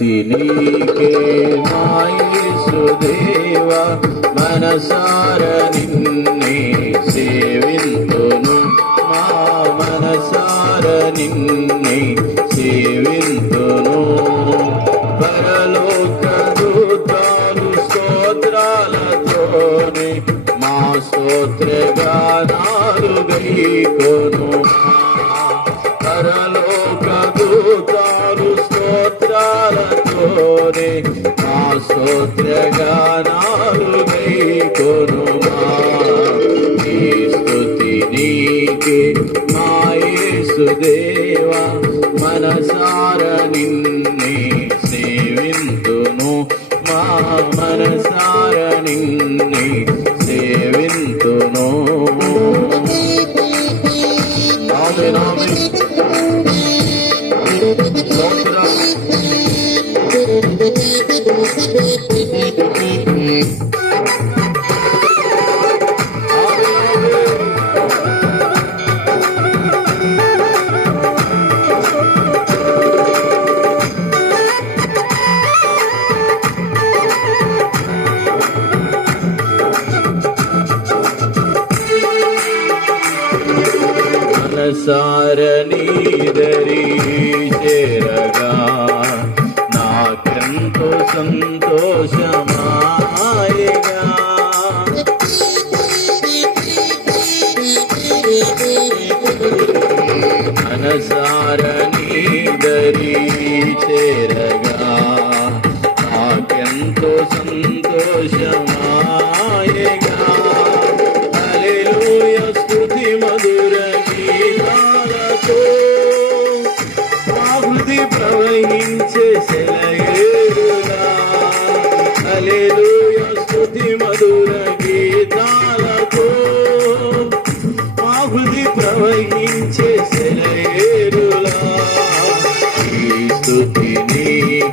స్తుతి నీకే మాయేసుదేవ మనసార నిన్నే సేవింతును. మా మనసార నిన్నే సేవింతును. పరలోక దూతాలు స్తోత్రాలతోనే మా స్తోత్రగానాలు గైకొను మా మనసార నిన్నే సేవింతును ఆమేన్ ఆమేన్ సారణీదరి చేరగా నాకెంతో సంతోషమాయగా మనసారణీదరి చేరగా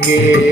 నీకే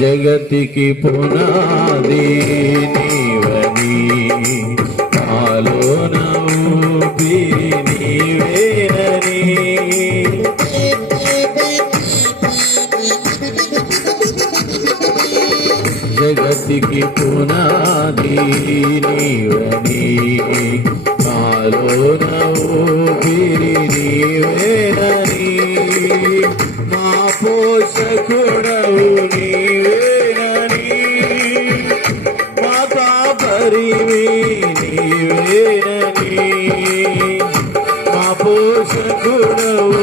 జగతికి పునాది నీవని నాలోన ఊపిరి నీవేనని. జగతికి పునాది నీవని నాలో ఊపిరి నీవేనని. మా పోషకుడవు నీవేనని. మా కాపరివి నీవేనని. మా పోషకుడవు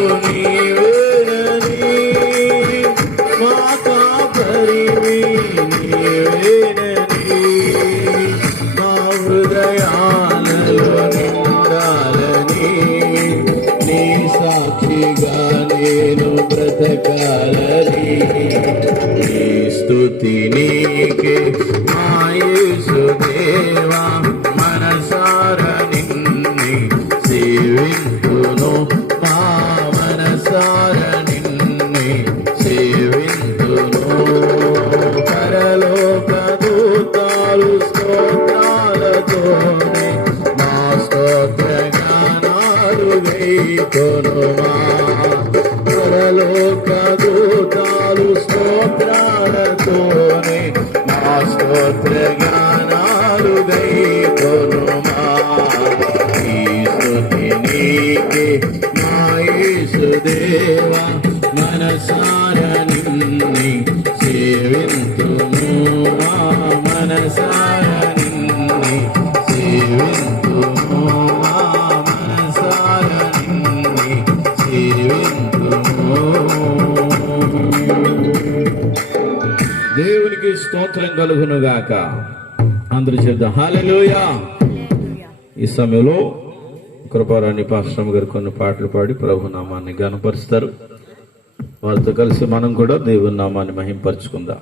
స్తుతి నీకే మా మనసార నిన్ని సేవింతును. మా మనసార నిన్నే సేవింతును. పరలోక దూతాలు స్తోత్రాలతోనే మా స్తోత్ర గానాలు మా దేవ మనసార నిన్ని సేవింతును మనసార నిన్ని సేవింతును మనసార నిన్ని సేవింతును దేవునికి స్తోత్రం కలుగునుగాక. అందరూ చెప్దాం. హాలెలూయా ఈ సమయంలో కృపారాణి పాశ్రమ గారు కొన్ని పాటలు పాడి ప్రభు నామాన్ని గనపరుస్తారు వారితో కలిసి మనం కూడా దేవుని నామాన్ని మహింపరుచుకుందాం.